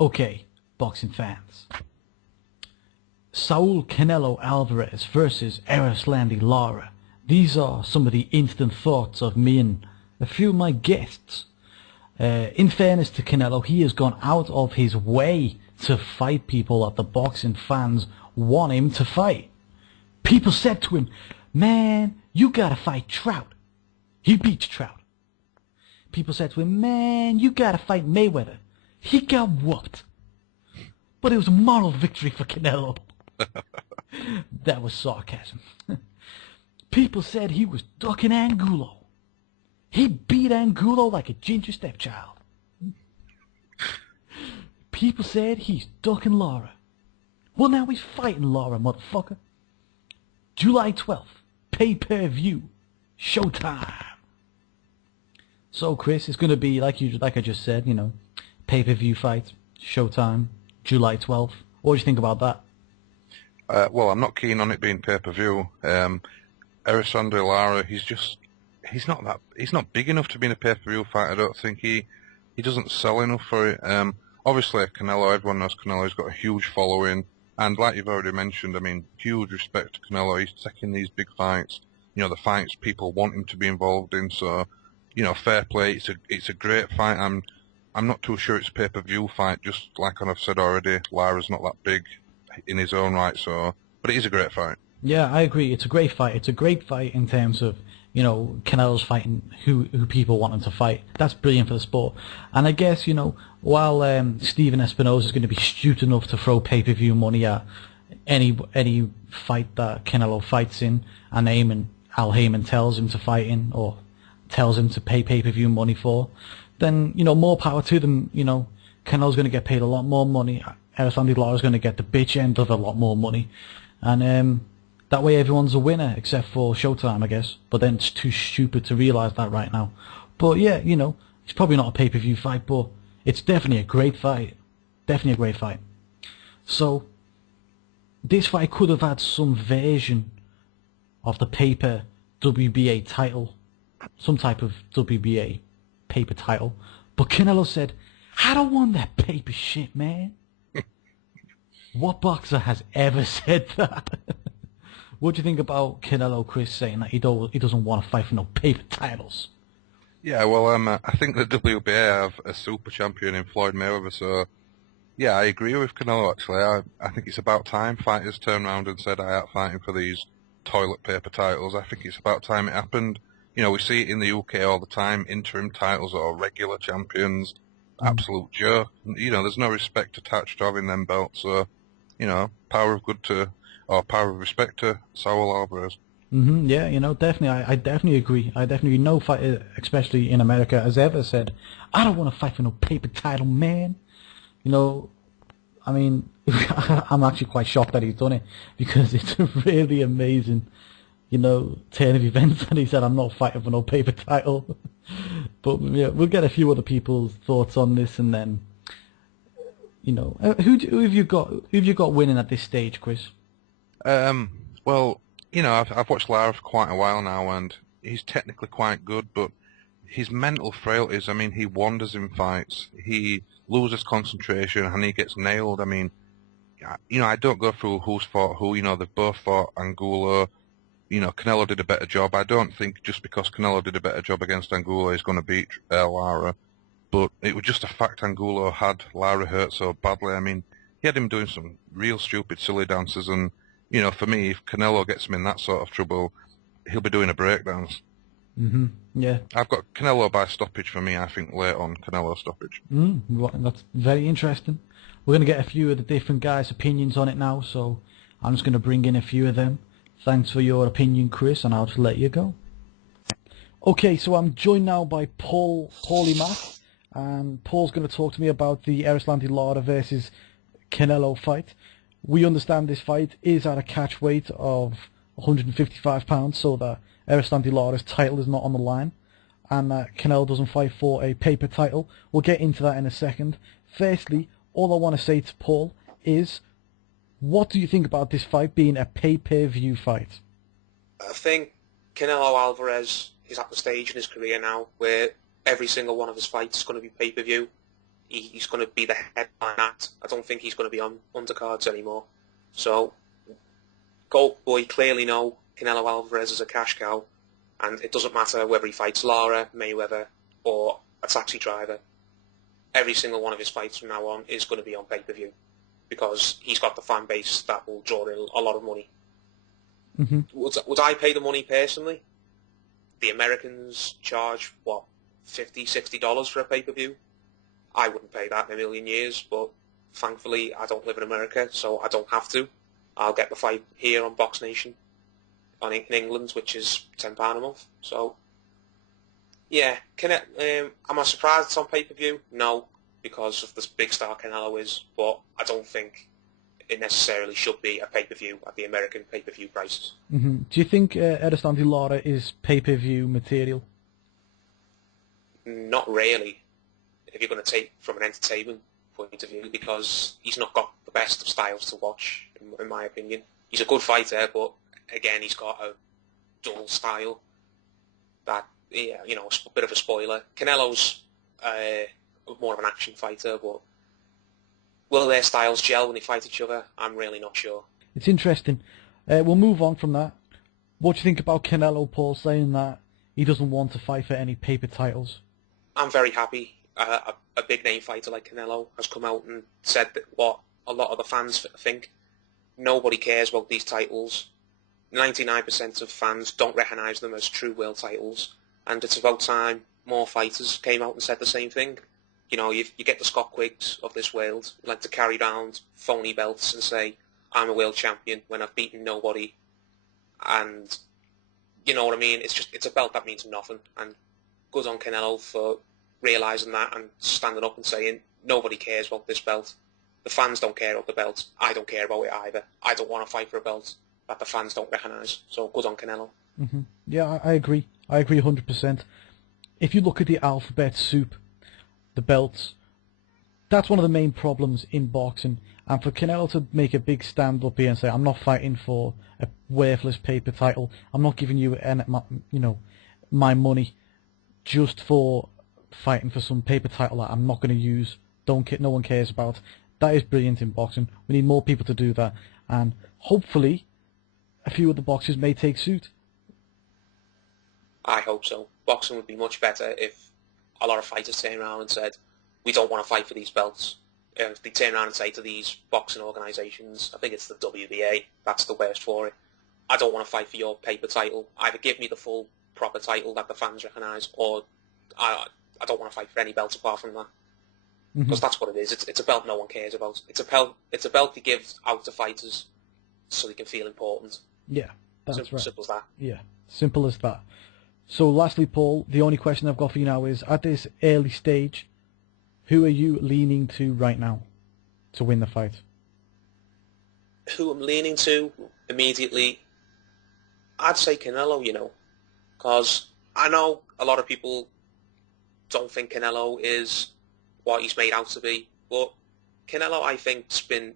Okay, boxing fans. Saul Canelo Alvarez versus Erislandy Lara. These are some of the instant thoughts of me and a few of my guests. In fairness to Canelo, he has gone out of his way to fight people that the boxing fans want him to fight. People said to him, man, you gotta fight Trout. He beats Trout. People said to him, man, you gotta fight Mayweather. He got whooped. But it was a moral victory for Canelo. That was sarcasm. People said he was ducking Angulo. He beat Angulo like a ginger stepchild. People said he's ducking Lara. Well, now he's fighting Lara, motherfucker. July 12th, pay-per-view, Showtime. So, Chris, it's going to be, like I just said, you know, pay-per-view fight, Showtime, July 12th. What do you think about that? Well, I'm not keen on it being pay-per-view. Erislandy Lara, he's not big enough to be in a pay-per-view fight. I don't think he doesn't sell enough for it. Obviously, Canelo, everyone knows Canelo. He's got a huge following, and like you've already mentioned, I mean, huge respect to Canelo. He's taking these big fights. You know, the fights people want him to be involved in. So, you know, fair play. It's a great fight. I'm not too sure it's a pay-per-view fight. Just like I've said already, Lara's not that big in his own right. So, but it is a great fight. Yeah, I agree. It's a great fight. It's a great fight in terms of, you know, Canelo's fighting who people want him to fight. That's brilliant for the sport. And I guess, you know, while Steven Espinosa is going to be stupid enough to throw pay-per-view money at any fight that Canelo fights in, and Al Heyman tells him to fight in, or tells him to pay pay-per-view money for, then, you know, more power to them. You know, Canelo's going to get paid a lot more money. Erislandy Lara's going to get the bitch end of a lot more money. And that way everyone's a winner, except for Showtime, I guess. But then it's too stupid to realise that right now. But yeah, you know, it's probably not a pay-per-view fight, but it's definitely a great fight. Definitely a great fight. So, this fight could have had some version of the paper WBA title. Some type of WBA paper title. But Canelo said, I don't want that paper shit, man. What boxer has ever said that? What do you think about Canelo, Chris, saying that he doesn't want to fight for no paper titles? Yeah, well, I think the WBA have a super champion in Floyd Mayweather, so yeah, I agree with Canelo, actually. I think it's about time fighters turned around and said, I ain't fighting for these toilet paper titles. I think it's about time it happened. You know, we see it in the UK all the time, interim titles or regular champions. Absolute joke. You know, there's no respect attached to having them belts, so, you know, power of respect to Saul Alvarez. Yeah, you know, definitely, I definitely agree. I definitely, no fighter, especially in America, has ever said, I don't want to fight for no paper title, man. You know, I mean, I'm actually quite shocked that he's done it, because it's a really amazing, you know, turn of events, and he said, I'm not fighting for no paper title. But yeah, we'll get a few other people's thoughts on this, and then, you know, who have you got winning at this stage, Chris? Well, you know, I've watched Lara for quite a while now, and he's technically quite good, but his mental frailties, I mean, he wanders in fights, he loses concentration, and he gets nailed. I mean, you know, I don't go through who's fought who, you know, they've both fought Angulo. You know, Canelo did a better job. I don't think just because Canelo did a better job against Angulo, he's going to beat Lara. But it was just a fact Angulo had Lara hurt so badly. I mean, he had him doing some real stupid, silly dances, and, you know, for me, if Canelo gets him in that sort of trouble, he'll be doing a breakdance. Yeah. I've got Canelo by stoppage for me, I think, late on Canelo stoppage. That's very interesting. We're going to get a few of the different guys' opinions on it now, so I'm just going to bring in a few of them. Thanks for your opinion, Chris, and I'll just let you go. Okay, so I'm joined now by Paulie Mack, and Paul's going to talk to me about the Erislandy Lara versus Canelo fight. We understand this fight is at a catch weight of 155 pounds, so that Erislandy Lara's title is not on the line, and that Canelo doesn't fight for a paper title. We'll get into that in a second. Firstly, all I want to say to Paul is, what do you think about this fight being a pay-per-view fight? I think Canelo Alvarez is at the stage in his career now where every single one of his fights is going to be pay-per-view. he's going to be the headline act. I don't think he's going to be on undercards anymore. So, Gold Boy clearly know Canelo Alvarez is a cash cow, and it doesn't matter whether he fights Lara, Mayweather, or a taxi driver. Every single one of his fights from now on is going to be on pay-per-view, because he's got the fan base that will draw in a lot of money. Mm-hmm. Would I pay the money personally? The Americans charge, what, $50, $60 for a pay-per-view? I wouldn't pay that in a million years, but thankfully I don't live in America, so I don't have to. I'll get the fight here on Box Nation in England, which is £10 a month. So, yeah, am I surprised it's on pay-per-view? No, because of the big star Canelo is, but I don't think it necessarily should be a pay-per-view at the American pay-per-view prices. Mm-hmm. Do you think Erislandy Lara is pay-per-view material? Not really, if you're going to take from an entertainment point of view, because he's not got the best of styles to watch, in my opinion. He's a good fighter, but again, he's got a dull style that, yeah, you know, a bit of a spoiler. Canelo's more of an action fighter, but will their styles gel when they fight each other? I'm really not sure. It's interesting. We'll move on from that. What do you think about Canelo, Paul, saying that he doesn't want to fight for any paper titles? I'm very happy. A big name fighter like Canelo has come out and said that what a lot of the fans think. Nobody cares about these titles. 99% of fans don't recognise them as true world titles, and it's about time more fighters came out and said the same thing. You know, you get the Scott Quiggs of this world who like to carry around phony belts and say, I'm a world champion when I've beaten nobody. And, you know what I mean? It's a belt that means nothing. And good on Canelo for realising that and standing up and saying, nobody cares about this belt. The fans don't care about the belt. I don't care about it either. I don't want to fight for a belt that the fans don't recognise. So good on Canelo. Mm-hmm. Yeah, I agree. I agree 100%. If you look at the alphabet soup, the belts, that's one of the main problems in boxing. And for Canelo to make a big stand up here and say, I'm not fighting for a worthless paper title, I'm not giving you, my money just for fighting for some paper title that I'm not going to use, no one cares about. That is brilliant in boxing. We need more people to do that, and hopefully a few of the boxers may take suit. I hope so. Boxing would be much better if a lot of fighters turn around and said, we don't want to fight for these belts. If they turn around and say to these boxing organisations, I think it's the WBA, that's the worst for it, I don't want to fight for your paper title. Either give me the full proper title that the fans recognise, or I don't want to fight for any belts apart from that. Because that's what it is. It's a belt no one cares about. It's a belt they give out to fighters so they can feel important. Yeah, that's right. Simple as that. Yeah, simple as that. So lastly, Paul, the only question I've got for you now is, at this early stage, who are you leaning to right now to win the fight? Who I'm leaning to immediately, I'd say Canelo, because I know a lot of people don't think Canelo is what he's made out to be, but Canelo, I think, has been,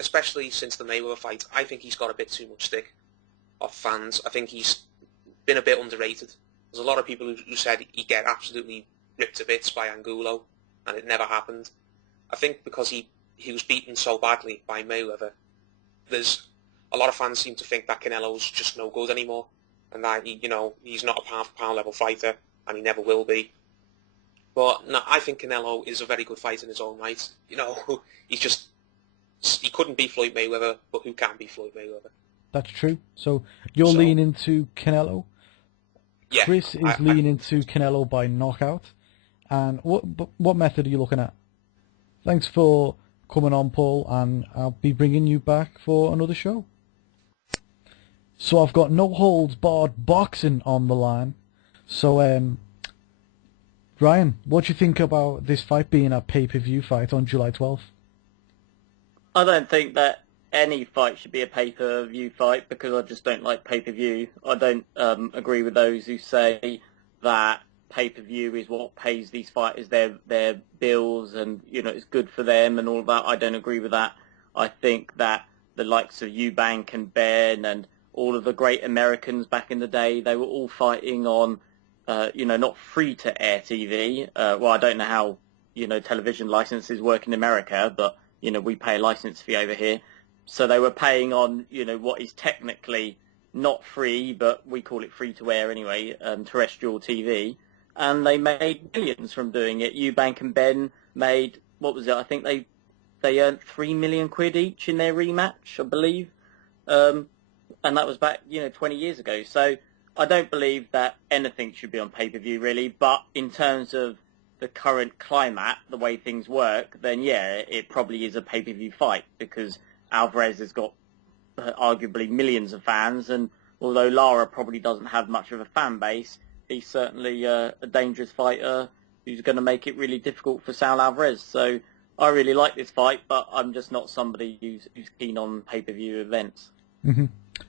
especially since the Mayweather fight, I think he's got a bit too much stick off fans. I think he's been a bit underrated. There's a lot of people who said he'd get absolutely ripped to bits by Angulo, and it never happened. I think because he was beaten so badly by Mayweather, there's a lot of fans seem to think that Canelo's just no good anymore, and that he's not a pound-for-pound level fighter, and he never will be. But no, I think Canelo is a very good fighter in his own right. He couldn't beat Floyd Mayweather, but who can beat Floyd Mayweather? That's true. So you're leaning to Canelo. Yeah, Chris is leaning to Canelo by knockout. And what method are you looking at? Thanks for coming on, Paul, and I'll be bringing you back for another show. So I've got no holds barred boxing on the line. So Ryan, what do you think about this fight being a pay-per-view fight on July 12th? I don't think that any fight should be a pay-per-view fight, because I just don't like pay-per-view. I don't agree with those who say that pay-per-view is what pays these fighters their bills and it's good for them and all of that. I don't agree with that. I think that the likes of Eubank and Ben and all of the great Americans back in the day, they were all fighting on not free-to-air TV. Well, I don't know how television licenses work in America, but, we pay a license fee over here. So they were paying on, what is technically not free, but we call it free to air anyway, terrestrial TV. And they made millions from doing it. Eubank and Ben made, what was it? I think they earned £3 million each in their rematch, I believe. And that was back, 20 years ago. So I don't believe that anything should be on pay-per-view, really. But in terms of the current climate, the way things work, then, yeah, it probably is a pay-per-view fight because Alvarez has got arguably millions of fans. And although Lara probably doesn't have much of a fan base, he's certainly a dangerous fighter who's going to make it really difficult for Saul Alvarez. So I really like this fight, but I'm just not somebody who's keen on pay-per-view events. Mm-hmm.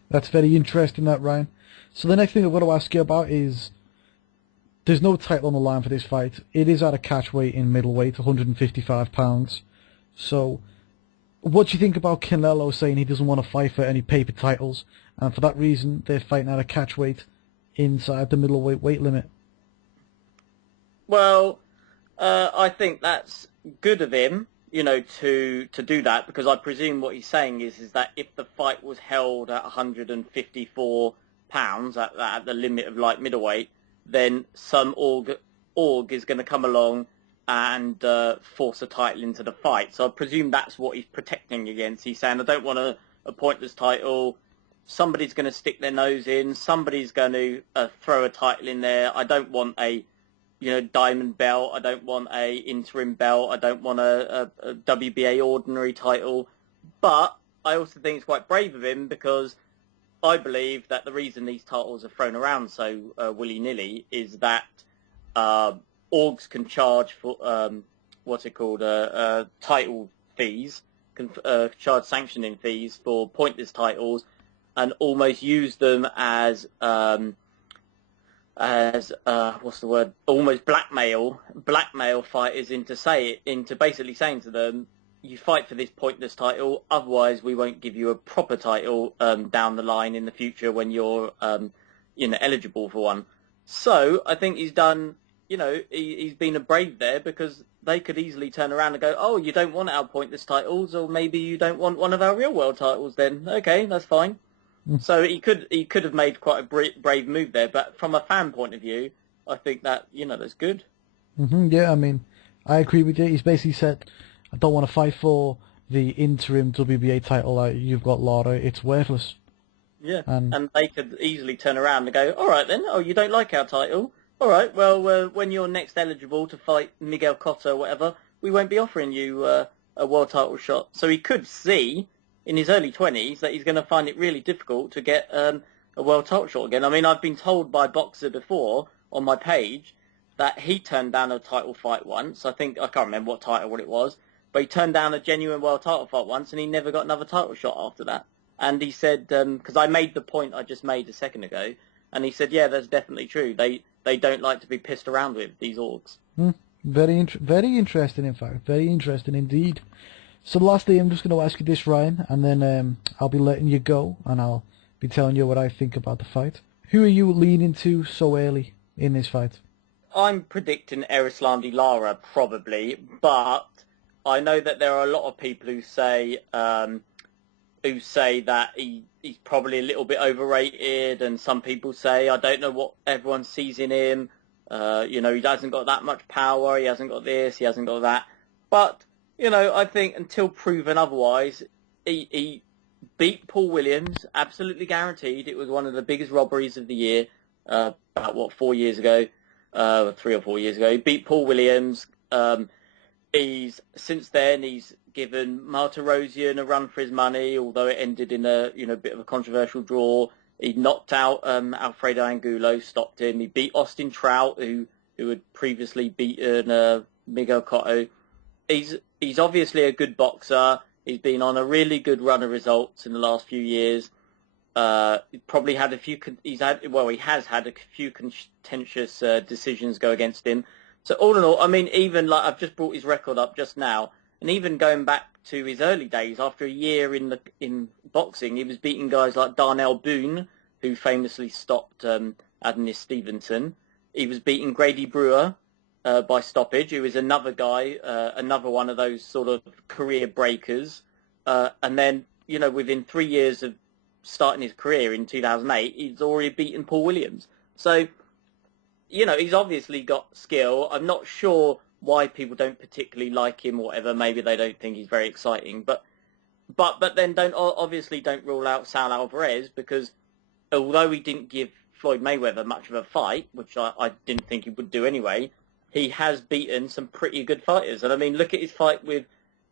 That's very interesting, that, Ryan. So the next thing I've got to ask you about is, there's no title on the line for this fight. It is at a catchweight in middleweight, 155 pounds. So what do you think about Canelo saying he doesn't want to fight for any paper titles, and for that reason they're fighting at a catchweight inside the middleweight weight limit? Well, I think that's good of him, to do that, because I presume what he's saying is that if the fight was held at 154 pounds at the limit of light middleweight, then some org is going to come along and force a title into the fight. So I presume that's what he's protecting against. He's saying, I don't want a pointless title. Somebody's going to stick their nose in. Somebody's going to throw a title in there. I don't want a diamond belt. I don't want a interim belt. I don't want a WBA ordinary title. But I also think it's quite brave of him, because I believe that the reason these titles are thrown around so willy-nilly is that orgs can charge for title fees, can charge sanctioning fees for pointless titles, and almost use them as almost blackmail fighters into basically saying to them, you fight for this pointless title, otherwise we won't give you a proper title down the line in the future when you're eligible for one. So I think he's done, he's been a brave there, because they could easily turn around and go, oh, you don't want our pointless titles, or maybe you don't want one of our real world titles then. Okay, that's fine. So he could have made quite a brave move there, but from a fan point of view, I think that, that's good. Mm-hmm, yeah, I mean, I agree with you. He's basically said, I don't want to fight for the interim WBA title that you've got, Lara. It's worthless. Yeah, and they could easily turn around and go, all right then, oh, you don't like our title? All right, well, when you're next eligible to fight Miguel Cotto or whatever, we won't be offering you a world title shot. So he could see, in his early 20s, that he's going to find it really difficult to get a world title shot again. I mean, I've been told by a boxer before on my page that he turned down a title fight once. I can't remember what it was, but he turned down a genuine world title fight once, and he never got another title shot after that. And he said, because I made the point I just made a second ago, and he said, yeah, that's definitely true. They don't like to be pissed around with, these orgs. Very interesting, in fact. Very interesting indeed. So lastly, I'm just going to ask you this, Ryan, and then I'll be letting you go, and I'll be telling you what I think about the fight. Who are you leaning to so early in this fight? I'm predicting Erislandy Lara, probably, but I know that there are a lot of people who say that he's probably a little bit overrated, and some people say, I don't know what everyone sees in him. He hasn't got that much power, he hasn't got this, he hasn't got that. But, I think until proven otherwise, he beat Paul Williams, absolutely guaranteed. It was one of the biggest robberies of the year, about, 4 years ago, 3 or 4 years ago. He beat Paul Williams. Since then he's given Martirosyan a run for his money, although it ended in a bit of a controversial draw. He knocked out Alfredo Angulo, stopped him. He beat Austin Trout, who had previously beaten Miguel Cotto. He's obviously a good boxer. He's been on a really good run of results in the last few years. He probably had he has had a few contentious decisions go against him. So all in all, I mean, even I've just brought his record up just now, and even going back to his early days, after a year in boxing, he was beating guys like Darnell Boone, who famously stopped Adonis Stevenson. He was beating Grady Brewer, by stoppage, who is another guy, another one of those sort of career breakers. And then, within 3 years of starting his career in 2008, he's already beaten Paul Williams. So, he's obviously got skill. I'm not sure why people don't particularly like him or whatever. Maybe they don't think he's very exciting. But then don't rule out Saul Alvarez, because although he didn't give Floyd Mayweather much of a fight, which I didn't think he would do anyway, he has beaten some pretty good fighters. And I mean, look at his fight with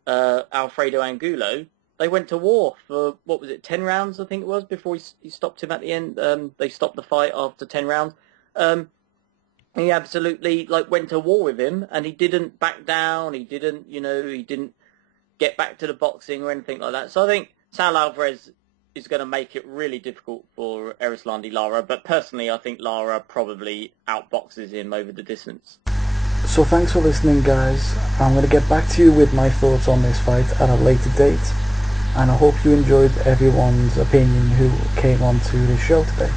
Alfredo Angulo. They went to war for, 10 rounds, I think it was, before he stopped him at the end. They stopped the fight after 10 rounds. He absolutely went to war with him, and he didn't back down. He didn't get back to the boxing or anything like that. So I think Saul Alvarez is going to make it really difficult for Erislandy Lara. But personally, I think Lara probably outboxes him over the distance. So thanks for listening, guys. I'm going to get back to you with my thoughts on this fight at a later date. And I hope you enjoyed everyone's opinion who came on to the show today.